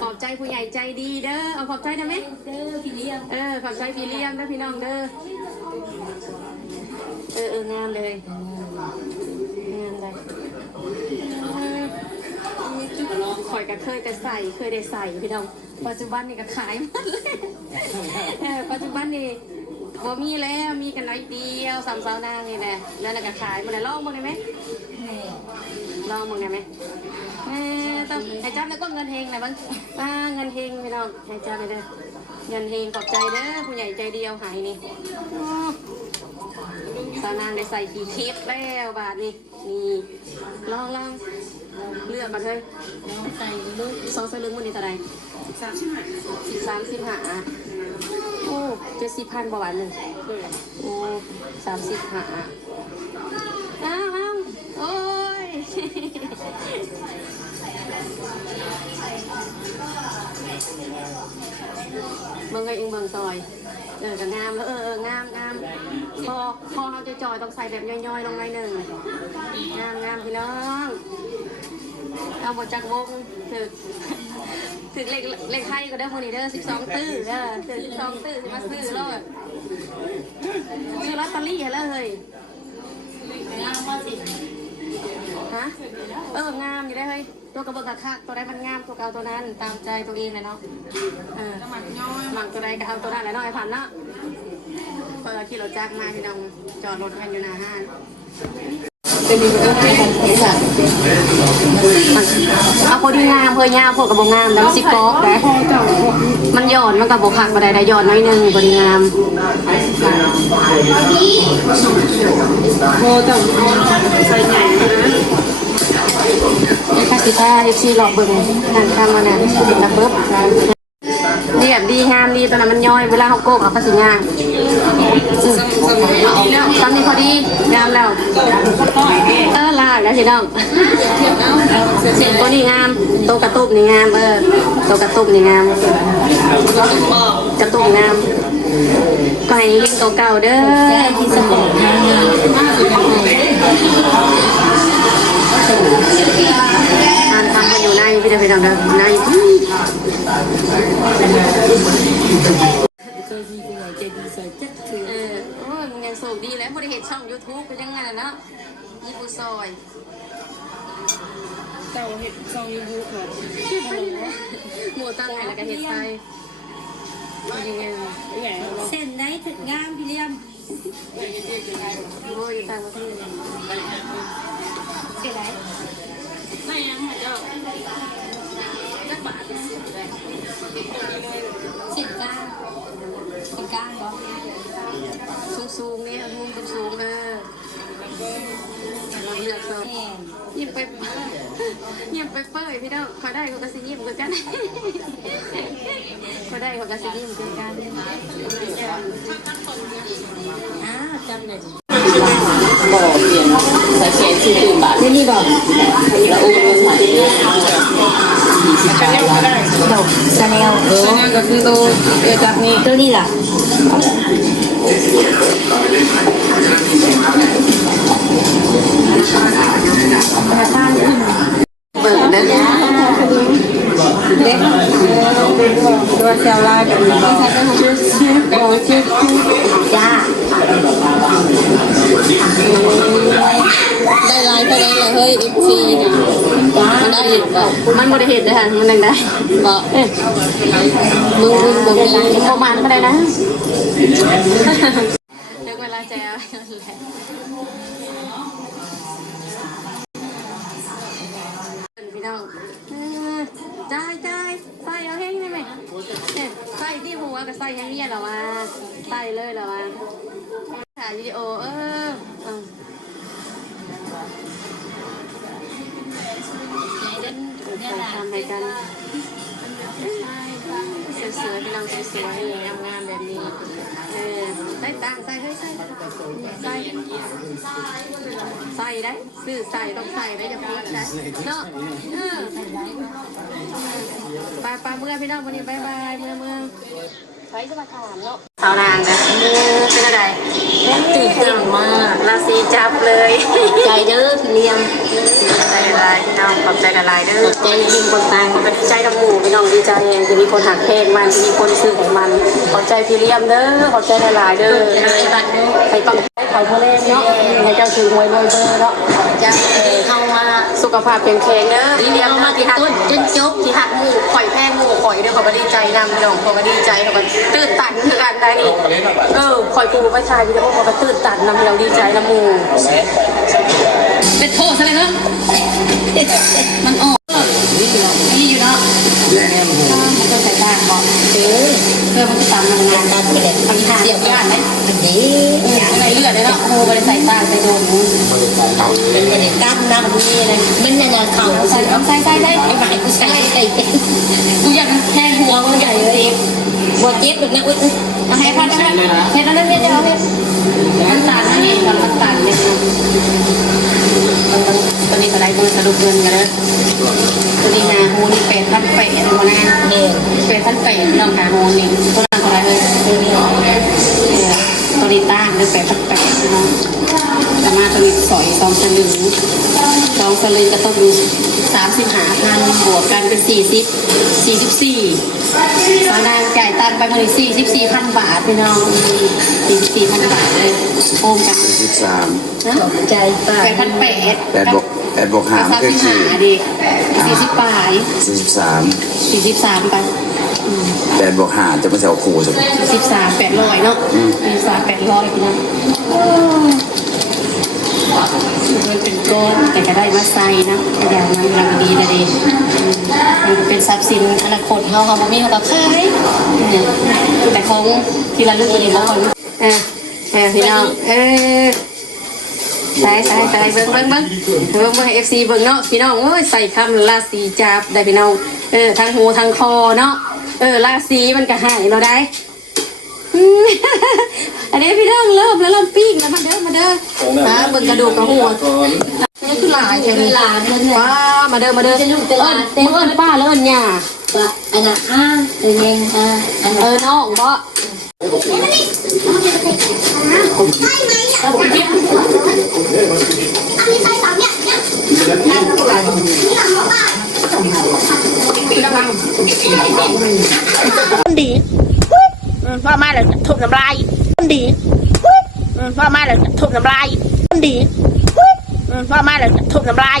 ขอบใจผู้ใหญ่ใจดีเด้อเอาขอบใจได้ไหมเด้อพี่เลี้ยงขอบใจพี่เลี้ยงเด้อพี่น้องเด้องามเลยงามเลยข่อยก็เคยแต่ใส่เคยได้ใส่พี่น้องปัจจุบันนี่ก็ขายหมดเลยปัจจุบันนี่บ่มีแล้วมีกันน้อยเดียวสามสาวนางนี่แหละนั่นก็ขายมันได้ลองมึงได้ไหมลองมึงได้ไหมต้องให้จับแล้วก็เงินเฮงไหนบ้างเงินเฮงพี่น้องให้จับไปเด้อเงินเฮงขอบใจเด้อผู้ใหญ่ใจเดียวหายนี่สาวนางได้ใส่กี่คลิปแล้วบาทนี่ลองเลือกมาเลยใส่ลูก2สลึงมันนี่เท่าไหร่13.5โอ้70,000บาทหนึ่งโอ้35อ้าวโอ้ยเมืองไงเองเมืองซอยก็งามแล้วงามพอเขาจะจอยต้องใส่แบบย่อยๆลงในหนึ่งงามพี่น้องเอาบทจากวงถึงเลขไทยก็ได้พอดีเด้อ12 ตื้อถึง12 ตื้อมาซื้อเลยซื้อลอตเตอรี่เลยงามว่าสิฮะงามอยู่ได้เฮ้ยตัวกระเบื้องคักตัวใดมันงามตัวเก่าตัวนั้นตามใจตัวเองเลยเนาะหมักตัวใดก็เอาตัวนั้นแหละเนาะไอ้พันเนาะเปิดขี่รถจักรมาพี่น้องจอดรถกันอยู่หน้าห้างเป็นดีก็ให้กันเทสเอาพอดีงามเพยงามพวกกระบอกงามแล้วสิกอกแต่มันหย่อนมันกระบอกหักมาได้หย่อนน้อยนึงพอดีงามโอ้แต่ใส่ใหญ่นะไอ้ข้าสิท่าFCหลอกเบิ่งนั่นข้างมาเนี่ยนะปุ๊บดีแบบดีงามดีตอนนั้นมันย่อยเวลาเขาโกกเขาสิงามตอนนี้พอดีงามแล้วลากแล้วสิน้องตัวนี้งามตัวกระตุกนี่งามตัวกระตุกนี่งามกระตุกงามก็ให้เลี้ยงตัวเก่าเด้อที่สมองทำกันอยู่ในพี่เด็กไปทำกันในโอ้ยมึงยังสูบดีแล้วบริเหตุช่อง YouTube ก็ยังไงนะยี่ปุซอยเจ้าเห็ดซองยูทูบเหรอหมูตั้งไงแล้วก็เห็ดไทยยังไงเส้นได้ถึงงามพี่เลี้ยงโอ้ยตั้งมาที่เส้นได้ไม่ยังเหรอเจ้าจักบาทเส้นก้างเป็นก้างเหรอสูงนี่มุมสูงเราเลือกสอบยิ้มไปเปิดพี่เด้อขอได้เขาก็สิยิ้มกันขอได้เขาก็สิยิ้มกันจำเลยบอกเปลี่ยนใส่เศษ40 บาทนี่บอกแล้วอุ้มเงินหายชาแนลก็ได้ชาแนลก็คือตัวจากนี้ตัวนี้ล่ะเปิดนะเล็กตัวเซลล์กับไม่ใช่ต้องชื่อจ้าได้ไลน์ก็ได้เลยเฮ้ย FC เนี่ยมันได้เห็นบ่มันบ่ได้เห็นเลยค่ะมันดังได้บ่มึงบ่มีประมาณก็ได้นะเดี๋ยวเวลาแจวพี่น้องจ่ายใส่เอาแห้งได้ไหมใส่ที่หัวกับใส่ยังเงี้ยเหรอวะใส่เลยเหรอวะถ่ายวิดีโอทำให้กันสวยๆพี่น้องสวยๆงามๆแบบนี้ได้ตังใส่เฮ้ยใส่ได้ซื้อใส่ต้องใส่ได้จะพูดได้เนาะไปเมื่อพี่น้องวันนี้บายเมื่อไปจะมาถามเนาะสาวนางนะเป็นอะไรตื่นเต้นมากราศีจับเลยใจเด้อพี่เลี้ยงใจละลายน้องขอบใจละลายเด้อใจจริงคนตายใจดำ คนหักเพลงมันมีคนซื้อของมันขอบใจพี่เลี้ยมเด้อขอบใจหลายๆเด้อไปต้องเขาเพื่อเล่นเนาะให้เจ้าถือหวยรวยเบอร์เนาะ จะเข้ามา สุขภาพเป็นแข็งเด้อพี่เลี้ยม เข้ามาติดต้นจนจบ ที่หักหมูข่อยแพงหมูข่อยเด้อขอบดีใจนำพี่น้องขอบดีใจขอบตื่นตันคือกันได้นี่ข่อยปูไปถ่ายวิดีโอขอบตื่นตันนำเราดีใจนำหมูเป็นโทษอะไรเนาะมันออกนี่อยู่เนาะมันก็ใส่ตาบอกเพื่อมันจะตามทำงาน การเด็ก ทำทาง เสียบ เพื่อนไหม อันนี้ อะไรเลือดเลยเนาะโอ้บริใส่ตาใส่โดน เป็นเด็กกล้ามน้ำนี่เลยมันเนี่ยเขา ใส่เอาใส่ได้ ไอ้หมายกูใส่ใส่ กูอยากแทงหัวมันใหญ่เลย บัวเจ็บแบบนี้อุ้ย เอาให้พันได้เห็นแล้วเนี่ยเดี๋ยวเห็นมันตันนั่นเองมันตันเลยตอนนี้ก็ได้เบอร์สรุปเงินกันแล้วตัวนี้นะโฮนี่8,800ตัวนะ เนี่ย 8,800น้องหาโฮนี่ตัวนั้นเท่าไหร่เลยตัวนี้ตัวนี้ตั้งเลย8,800เนาะแต่มาตัวนี้สอย2 สลึงก็ต้องดู35,000บวกกันเป็น44สาวนางจ่ายตังไปมาเลย44,000 บาทพี่น้อง44,000 บาทเลยโอมกัน 13 นะ ขอบใจป้า 8,800 8 บวกหารคือ 35ดิ40 บาท 43 43ไป 8 บวกหารจะไม่ใช่เอาขู่ใช่ไหม 13 800เนาะ13 800พี่น้องมันเป็นก้อนแต่ก็ได้มาใส่นะอย่างนั้นเราดีนะดีมันเป็นทรัพย์สินอนาคตเขาบ่มีเขาก็ขายแต่ของที่ระลึกนี่บ่คนพี่น้องใส่เบิ่งให้ FC เบิ่งเนาะพี่น้องโอ้ยใส่คำราศีจับได้พี่น้องทั้งหูทั้งคอเนาะราศีมันก็หายเราได้อันนี้พี่น้องเริ่มปิ้งแล้วมาเด้อเบิ่งกระดูกกระหัวนี่คือหลายแค่นี้ว้ามาเด้อเอิ้นป้าแล้วเอิ้นย่า อันนั้นเองอัน น้องบ่ดีพ่อมาเลยทุบน้ำลายดีพ่อมาเลยทุบน้ำลายดีพ่อมาเลยทุบน้ำลาย